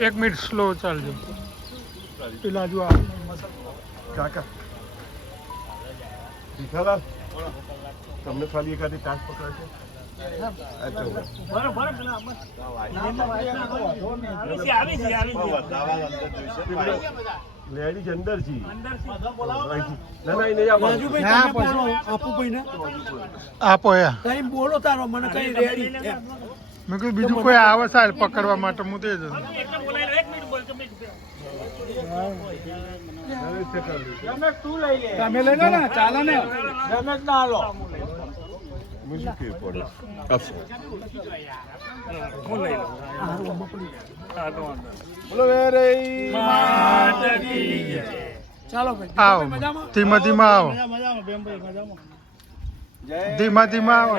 1 minute slow ચાલજો પેલા જો કાકા ભીખાલાલ તમને ખાલી એકાદી ટાંક પકડાશે લેડીઝ અંદર છી આપો બોલો તારો મને કઈ રેડી મેં કીધું બીજું કોઈ આવે સાહેબ પકડવા માટે હું તે જ તમે લઈ લો ને ચાલો ને રમેશ ના હાલો ચાલો આવો ધીમા ધીમા આવો ધીમા ધીમા આવો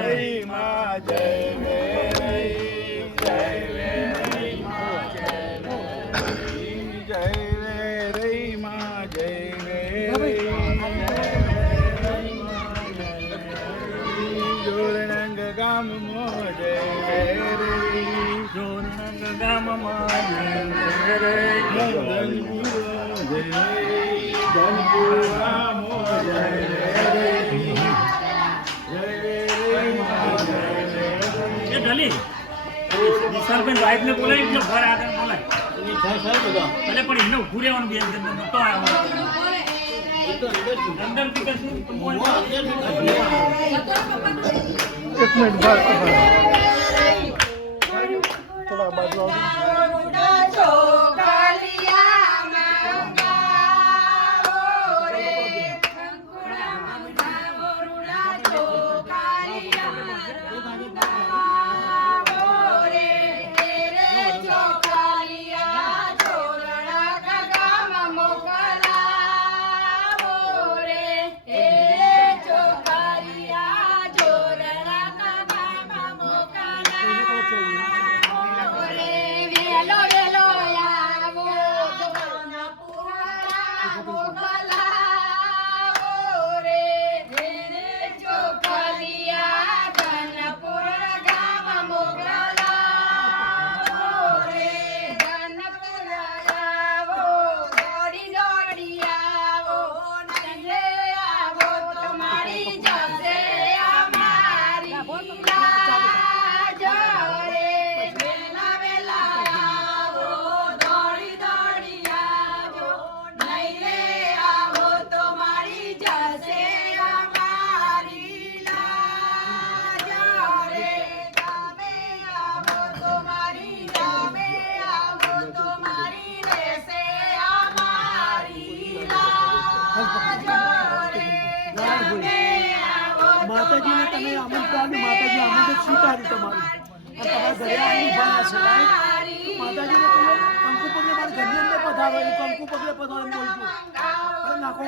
વાઇફ ને બોલાય એટલે ઘર આગળ બોલાય એટલે પણ એને ઉભું રહેવાનું બે તો અંદર એક મિનિટ થોડા બાજુ માતાજીને તમે આમંત્રણ માતાજી આમંત્રણ સ્વીકાર્યું તમારું તમારા ઘરે આવીને ઉભા છે માતાજીને તમે કંકુ પગલે મારા ઘરની અંદર પધારો કંકુ પગલે પધારો બોલજો નાખો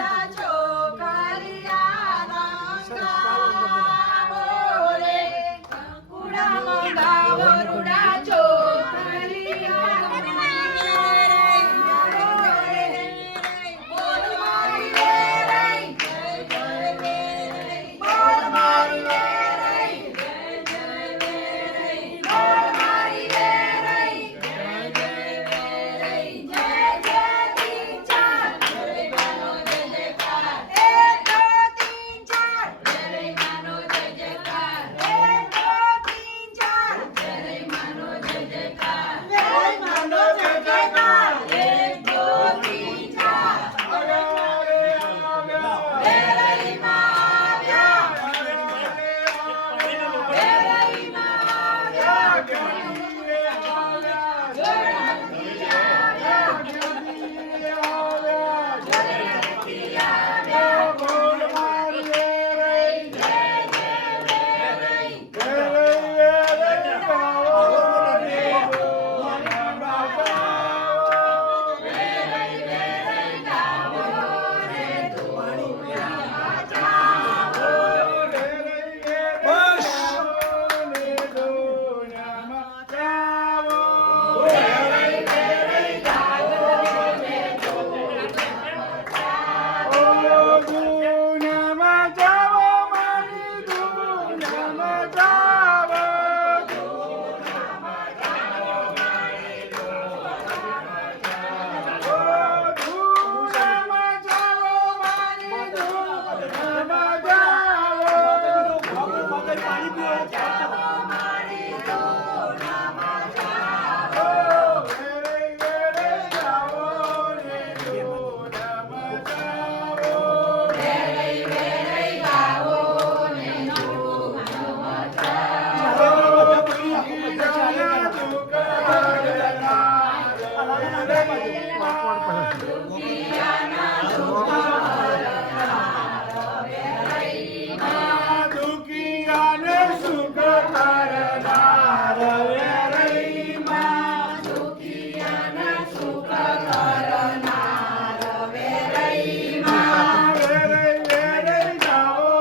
દુખિયાને સુખ કરનાર વેરૈમાં દુખિયાને સુખ કરનાર વેરૈમાં વેરૈ વેરૈ જાઓ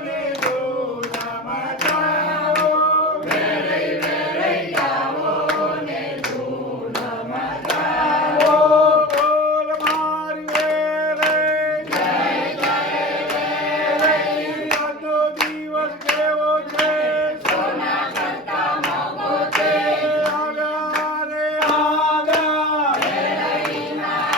ને દૂધમાં જાઓ વેરૈ વેરૈ જાઓ ને દૂધમાં જાઓ બોલ મારી વેરૈ જય જય વેરૈ આજનો દિવસ કેવો છે સોના કરતા મોંઘો છે આવ્યા રે આવ્યા વેરૈમાં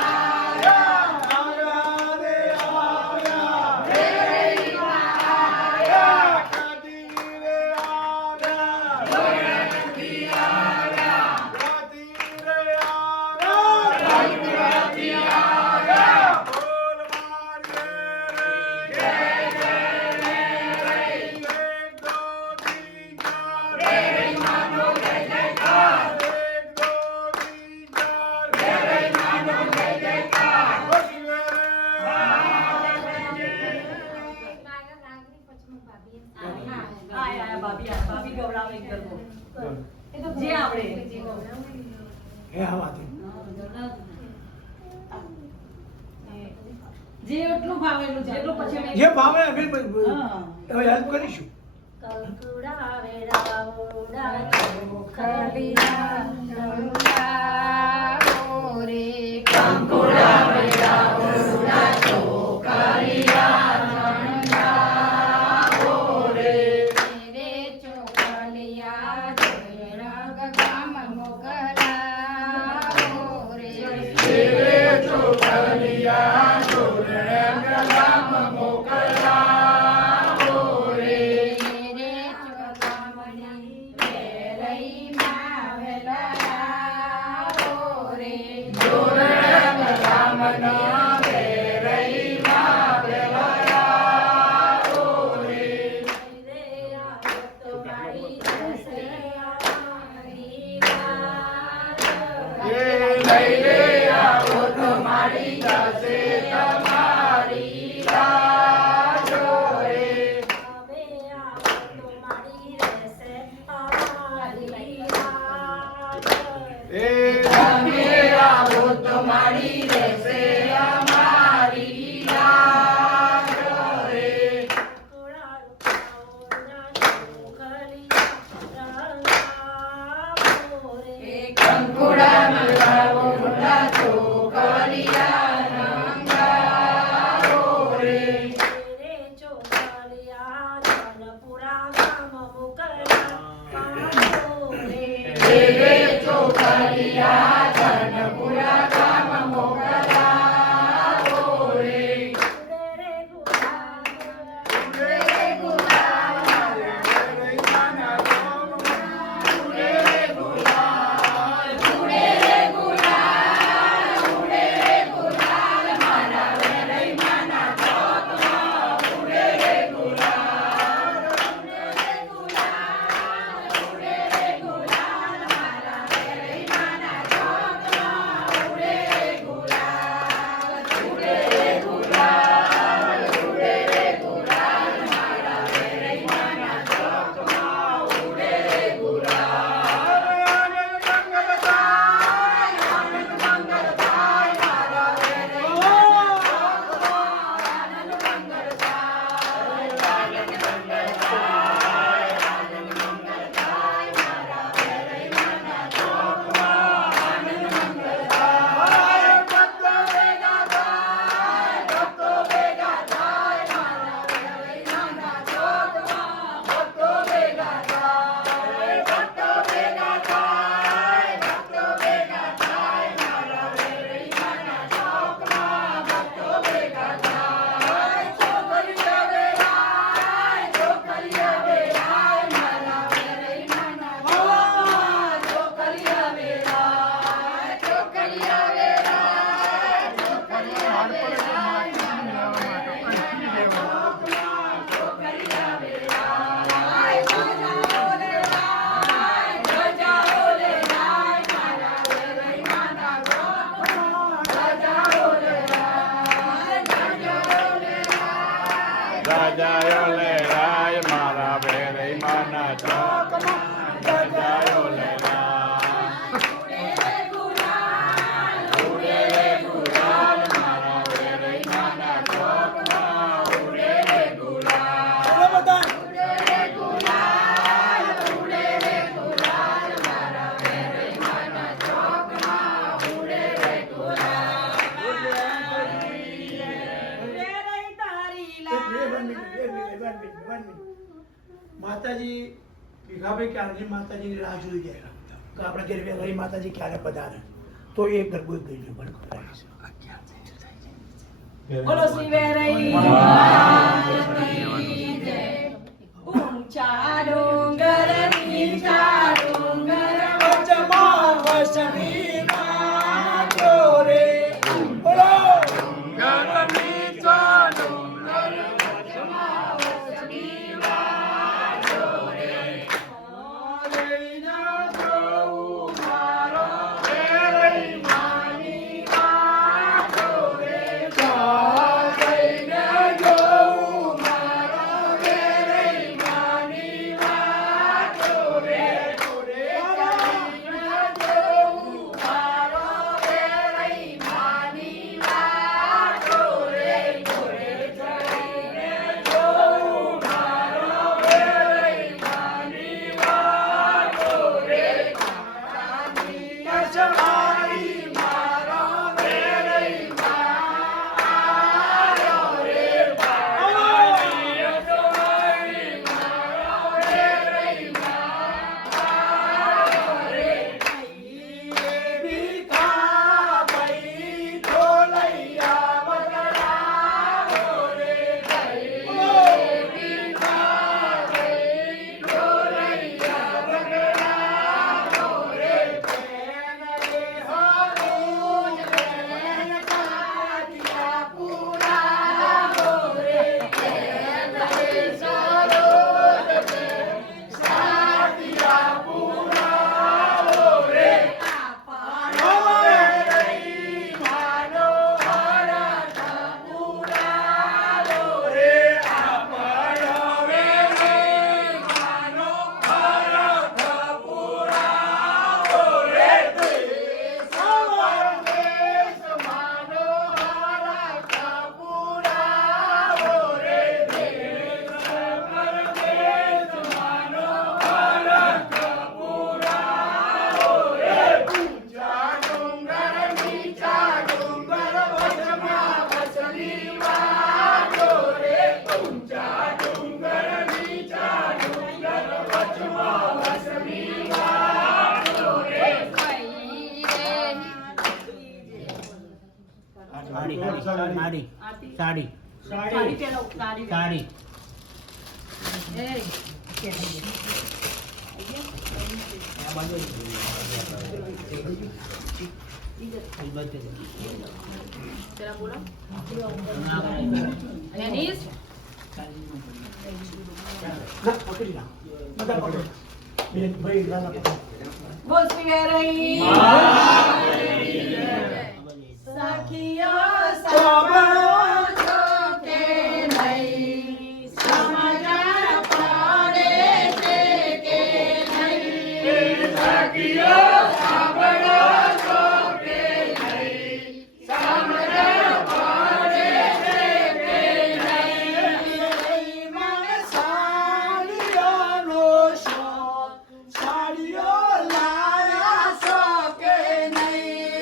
આવ્યા રે આવ્યા વેરૈમાં આવ્યા કાદી રે આવ્યા ગોરખથી આવ્યા કાદી રે આવ્યા ગોરખથી આવ્યા બોલ મારી જય જય વેરૈ એક દો તીન ચાર વેરૈમાં નો જય જયકાર એક દો તીન ચાર વેરૈમાં નો જય જયકાર ખુશી ભાભી ગવડાવે એક ગરબો જે આવડે હે આ વાત જે એટલું ભાવેલું છે એટલું પછી અમે જે ભાવે અમે હા. હવે હેલ્પ કરીશું કંકુડા વેડા ઓડા ચોખલિયા કંકુડા ઓરે કંકુડા વેડા ઓડા ચોખલિયા ઓરે રે ચોખલિયા જયરગ ગામ મોગલા ઓરે રે ચોખલિયા જોરંગ ગામ મોકલા ઓરે રે ચોખામણી વેલઈ માં વેલા ઓરે જોરંગ ધજાયો લહેરાય મારા વેરઈ માના ચોકમાં ધજાયો લહેરાય ઉડે રે ગુલાલ મારા વેરઈ માના ચોકમાં ઉડે રે ગુલાલ બોલો બધા માતાજી ભીખાભાઈ ક્યારની માતાજીની રાહ જોઈ ગયા તો આપણે ઘેર વેલાઈ માતાજી ક્યારે પધારે તો એ ગરબો ગઈ પણ બોલો શ્રી વેરઈ માતાની જય. ઊંચા ડુંગર નીચા ડુંગર વચમાં વસની નાચો રે બોલો સાડી સાડી સાડી બોલ શ્રી વેરઈ સખીઓ સાંભળો છો કે નહીં સમજણ પડે છે કે નહીં સખીઓ સાંભળો છો કે નહીં સમજણ પડે છે કે નહીં મને સાડીઓનો શોખ સાડીઓ લાયા છો કે નહીં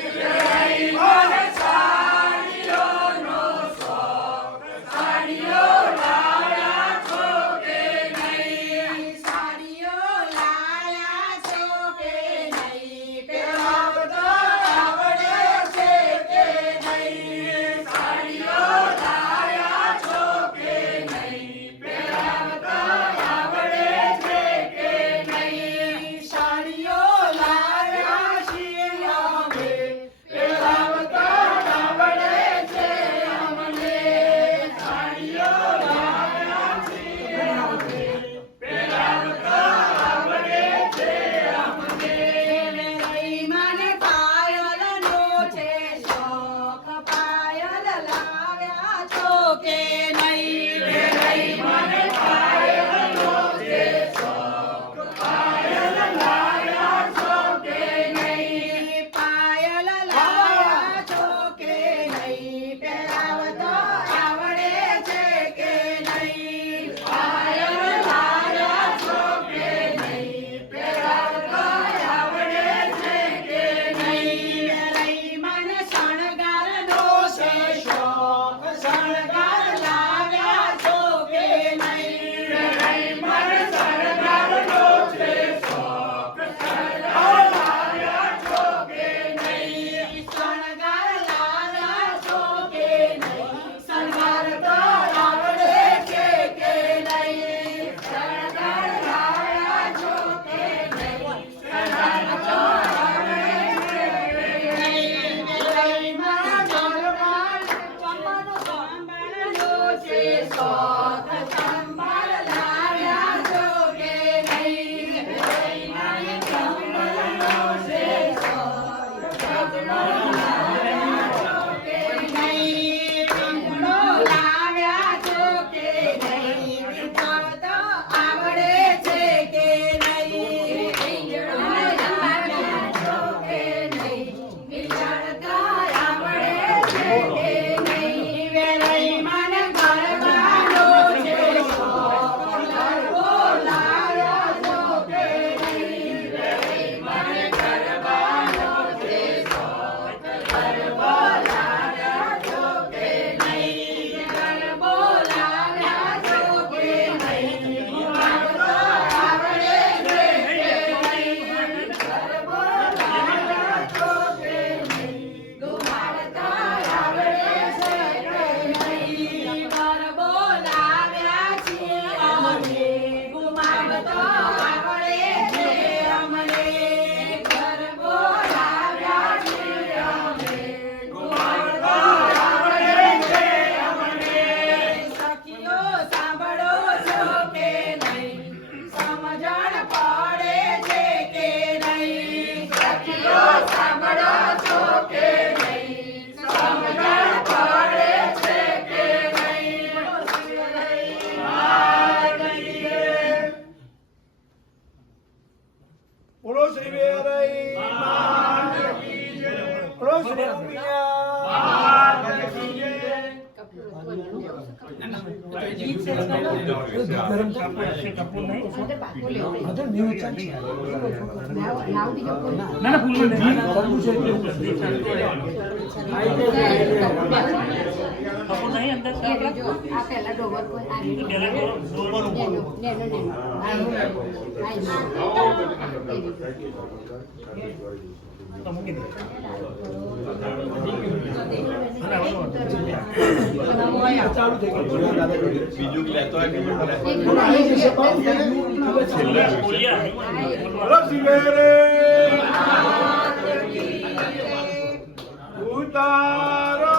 બોલો શ્રી રમૈયા ગરમ અંદર પાકો લેવો હતું ન્યૂઝ ચાલુ લાવ બીજો ફૂલ. ના ના ફૂલ નહીં કરવું છે કપૂર નહીં અંદર એ જો આ પહેલા ડોબર કોઈ આ રીત પેલા નેનો નેનો આ તો મૂકી દે ચાલુ થઈ ગયું બીજું લેતો હોય કે બોલો શિવેરે ઉતારો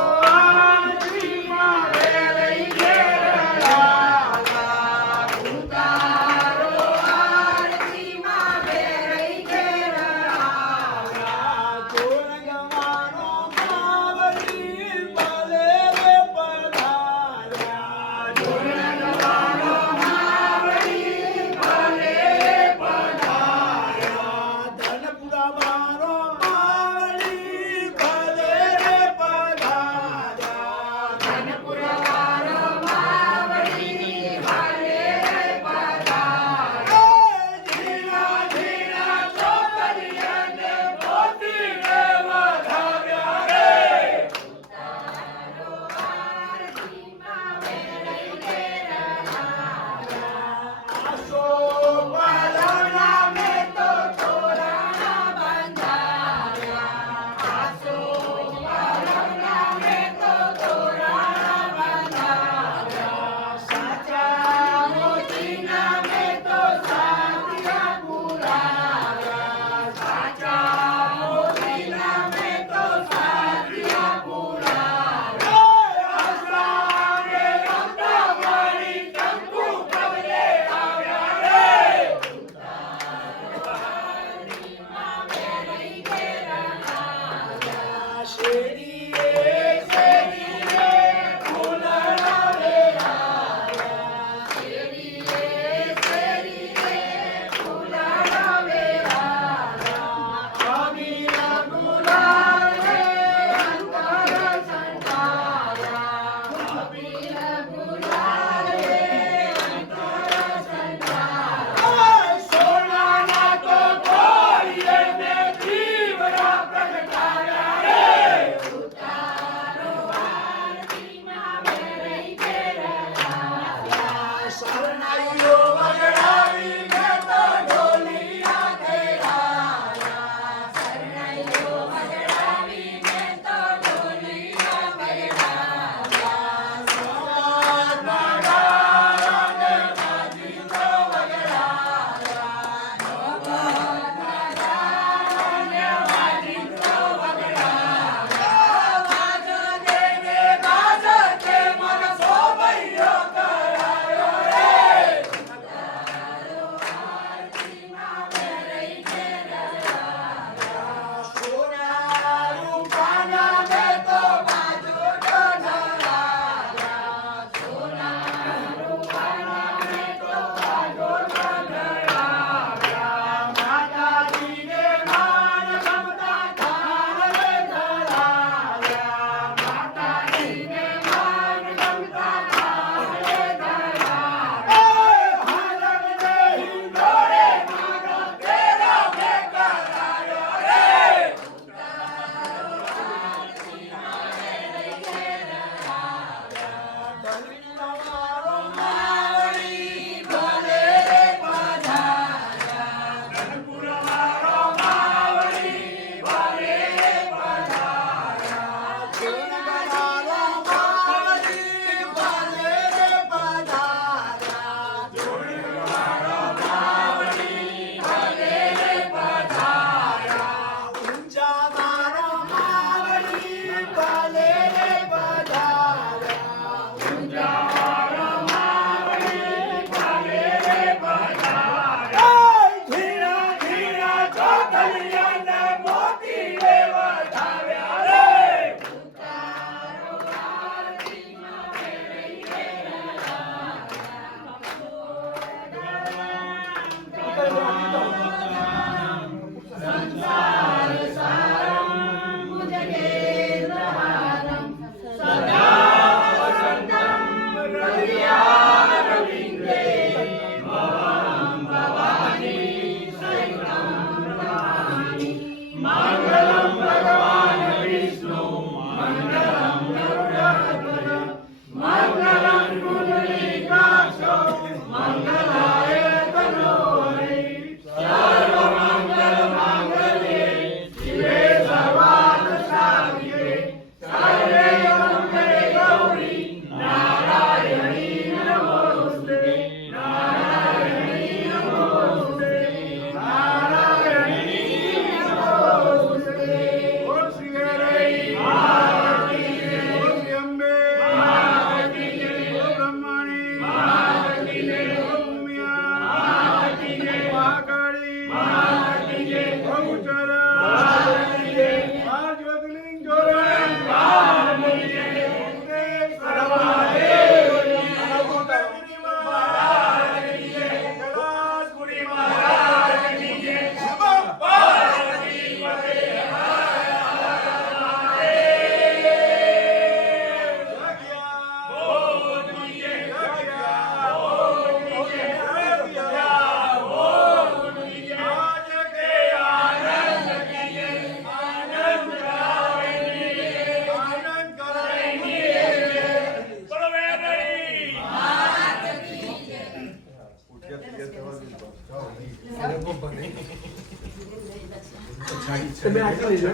તમે આગળ લઈ જાઓ.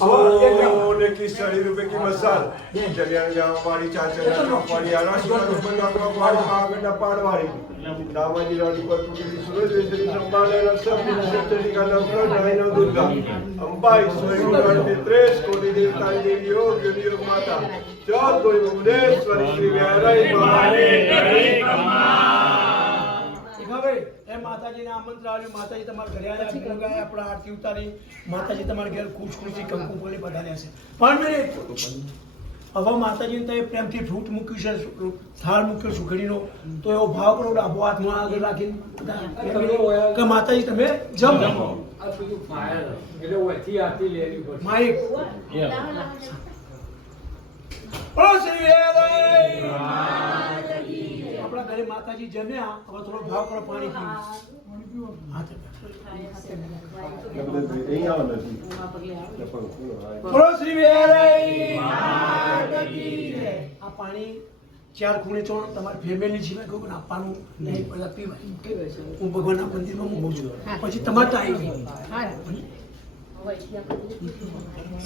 ₹100 की 40 रुपए की मसाल चलिया वाली चाचा वाली आराशीवाद वाली पागना पाड़वाड़ी दामाजी वाली पर तुझे सूरज जैसे संभाले ना सब निश्चित का नंबर नाइन दुर्गा अंबा ईश्वरी के 3 कोटि देवता देवियों गिरियो माता चौथ कोई मुंडेश्वरी श्री व्याराई मारे ભાઈ એ માતાજીને આમંત્રણ આવ્યું. માતાજી તમારા ઘરે આવ્યા, ભોગ આવ્યા, આપણે આરતી ઉતારી. માતાજી તમારા ઘેર ખુશખુશી કંકુ બોલી પધાર્યા છે. પણ મેં હવે માતાજીને તમે પ્રેમથી ફ્રૂટ મૂક્યું છે, થાળ મૂક્યો સુખડીનો, તો એવો ભાવ કરો ડાબો હાથમાં આગળ રાખીને કે માતાજી તમે જમો. માઇક આપણા ઘરે માતાજી જમ્યા, હવે થોડો ભાવ કરો, પાણી પીવું. આ પાણી 4 ખૂણે ચોણ તમારી ફેમિલી સિવાય કોઈ આપવાનું નહીં, બધા પીવાય. હું ભગવાનના મંદિરમાં મૂકું છું, પછી તમારે ટાઈમ.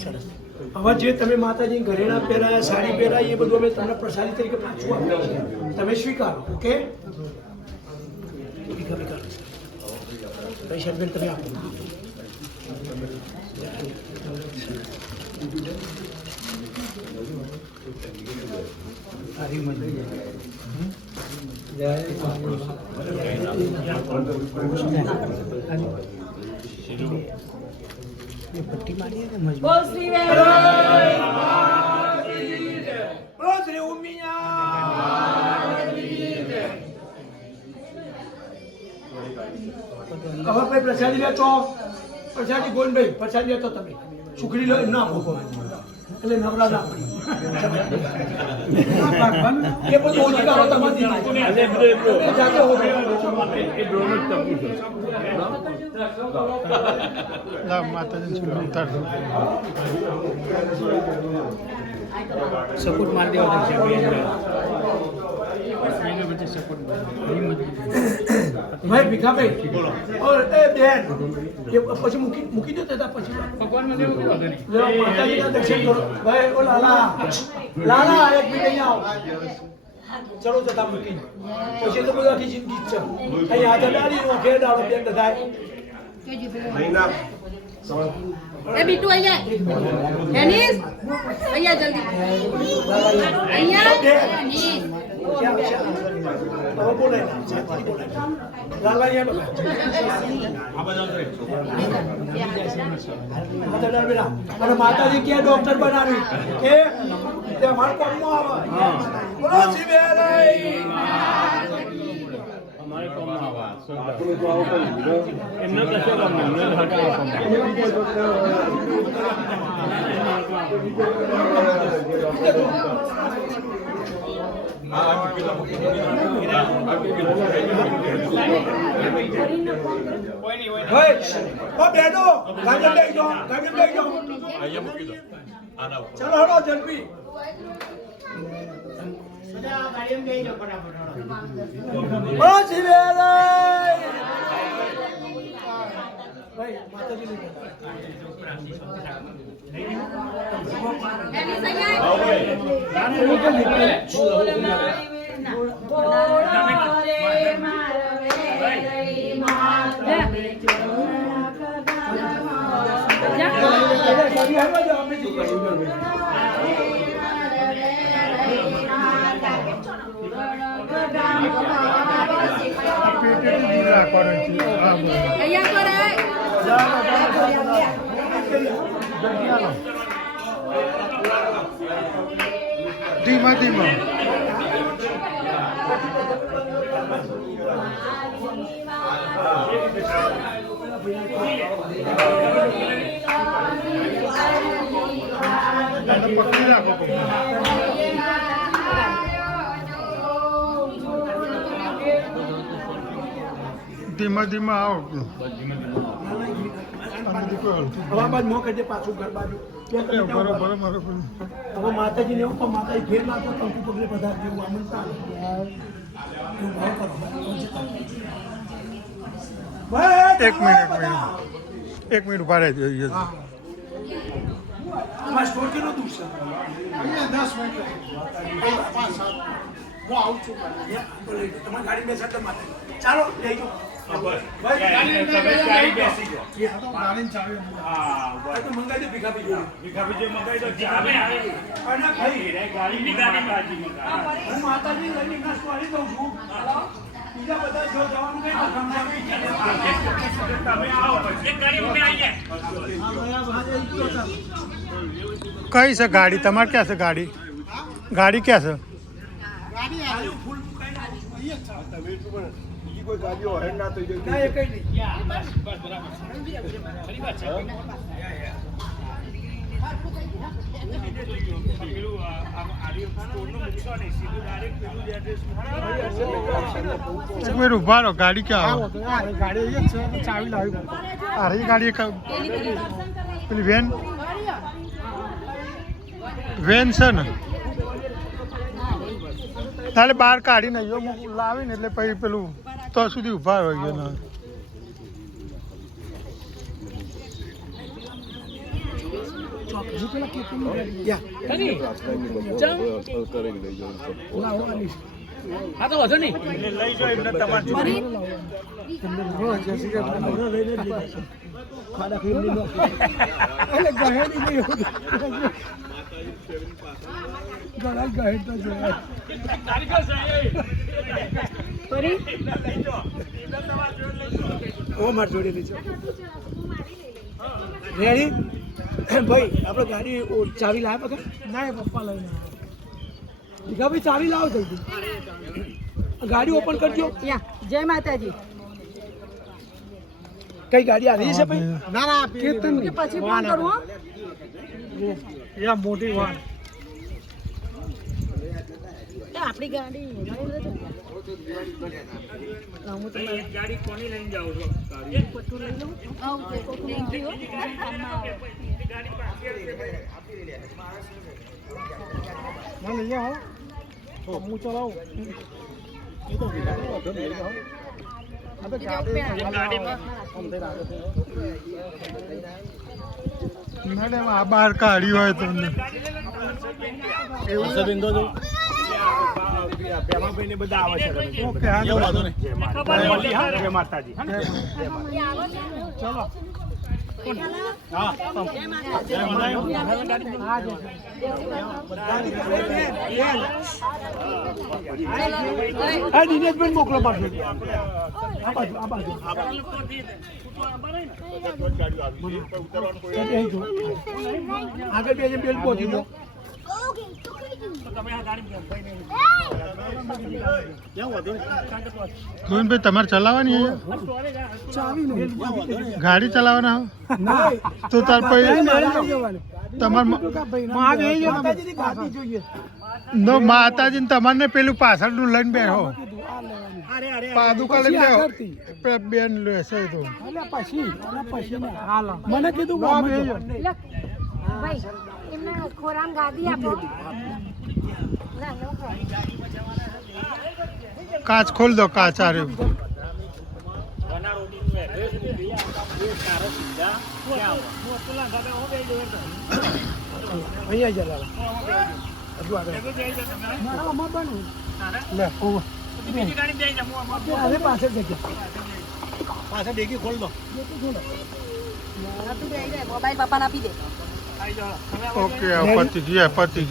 સરસ. હવે જે તમે માતાજી ઘરેણા પહેરાયા, સાડી પહેરાય, એ બધું અમે તમને પ્રસાદી તરીકે પાછું આપીએ છીએ, તમે સ્વીકારો. ઓકે, પૈસા તમે આપો. પટ્ટી મારી ને મજબૂત. બોલ શ્રી વેરાઈ બોલ શ્રી ઉમિયા. હવે ભાઈ પ્રસાદી લેતો, પ્રસાદી ગોનભાઈ પ્રસાદી લેતો, તમે સુખડી લો ના આપો એટલે નવરા ના પડી. એ બધું ઓછી કરો તમારી જાતે માતાજી ઉતાર સપોર્ટ માર દેવા છે ભાઈ ભીખાભાઈ ઓર એ બેન એ પછી મૂકી દો ત્યાં પછી ભગવાન મંદિર માતાજીના દર્શન કરો. ભાઈ ઓ લાલા લાલા એક મિનિટ અહીંયા આવો. ચલો જતા મૂકી પછી તો બધું આખી જિંદગી જ છે. અહીં હાથ અડાડી ઓકે ડાળો બેન બધાય. महीना એ બીટુ અહીંયા એનીસ અહીંયા જલ્દી અહીંયા એનીસ હવે બોલાય ના સાચી બોલાય લાલા અહીંયા બગા અને માતાજી ક્યાં ડોક્ટર બનાવી કે તે અમારા કોમમાં આવે. બોલો શ્રી વેરાઈ. हमारे कौन आवाज इतना कैसे कम है ભાઈ ઓ બેનો ગાજર લઈ જાઓ, ગાજર લઈ જાઓ. ચલો હળો ઝડપી. બોલો શ્રી વેરાઈ. ભાઈ માતાજી નહીં એની પેટેથી રાખવાનું છે હા બોલો. ધીમા ધીમા પકડી રાખો ધીમા ધીમા આવો બાદ મોં કરજે પાછું ઘર બાજુ બરોબર બરોબર હવે માતાજી ને એવું પણ માતાજી ઘેર ના તો કંકુ પગલે બધા જેવું આમંત્રણ ચાલે એવું ભાવ કરો. એક મિનિટ ઉભા રહેજો તમારા સ્ટોર કેટલો દૂર છે? અહીંયા 10 મિનિટ. હું આવું છું. તમારી ગાડી બેસે એટલે માટે ચાલો લઈ જાઓ. ગાડી બેસી જાઓ. ગાડી ચાવી તો મંગાઈ દે ભીખાભી જોડે. અને ભાઈ હું માતાજી લઈને નાસ્તો આવી દઉં છું. બીજા બધા જો જવાનું કઈ કઈ છે ગાડી તમારે ક્યાં છે ગાડી ક્યાં છે બીજી કોઈ ગાડીઓ હેન્ડ ના થઈ ના એ જાય કઈ નહીં. એક મિનિટ ઉભા રહો ગાડી ક્યાં ગાડી અહીંયા જ છે ચાવી લાવી. અરે ગાડી પેલી વેન છે ને તારે બહાર કાઢીને લાવીને એટલે પછી પેલું તો સુધી ઉભા રહી ગયો ને હા તો વધુ નહીં ખાડા ખાઈ એટલે ગહેડી નહીં ઘણા ગહેડ તો જોયા. ઓ માર જોડેલી છે રેડી ભાઈ આપણે ગાડી ચાવી લાવે પકડ ના એ પપ્પા લઈને દીઘા ભાઈ ચાવી લાવો જલ્દી ગાડી ઓપન કરજો. જય માતાજી. કઈ ગાડી આવી છે ભાઈ? ના ના કેતન પછી ફોન કરું હો. યા મોટી વાન આપણી ગાડી ગાડી કોની લઈને જાઓ છો ના લઈ જાઓ હું ચલાવું એ તો મેડમ આ બહાર કાઢી હોય તો ઓકે હા માતાજી ચલો હા દિનેશભાઈ મોકલો પાછું આ બાજુ આગળ બે બેલ પહોંચી દો. ગોવિંદભાઈ તમારે ચલાવવાની ચાવી નહીં ગાડી ચલાવવાના ના તો તાર પછી તમારે માતાજીની ગાડી જોઈએ. નો માતાજી તમારે પેલું પાછળનું લઈને બેહો પાદુકા લઈને બેહો પેલા બેન લેશે તો પછી મને કીધું ભાઈ એમને ખોરામ ગાદી આપો કાચ ખોલ દો કાચ આ રહ્યું હું પેલા સાથે હું બેસી જઉં એટલે. અહીંયા જ લાવો હજુ આગળ ભેગું બેસી જાઓ તમે. મારા અમાર બનવું તારે? લે ઓવ પછી બીજી ગાડી બેસી જાઓ, હું આમાં. હવે પાછળ જગ્યા પાછળ ડેકી ખોલ દો. મોબાઈલ પપ્પાને આપી દે આવી જાઓ. હવે ઓકે પતિ ગયા પતિ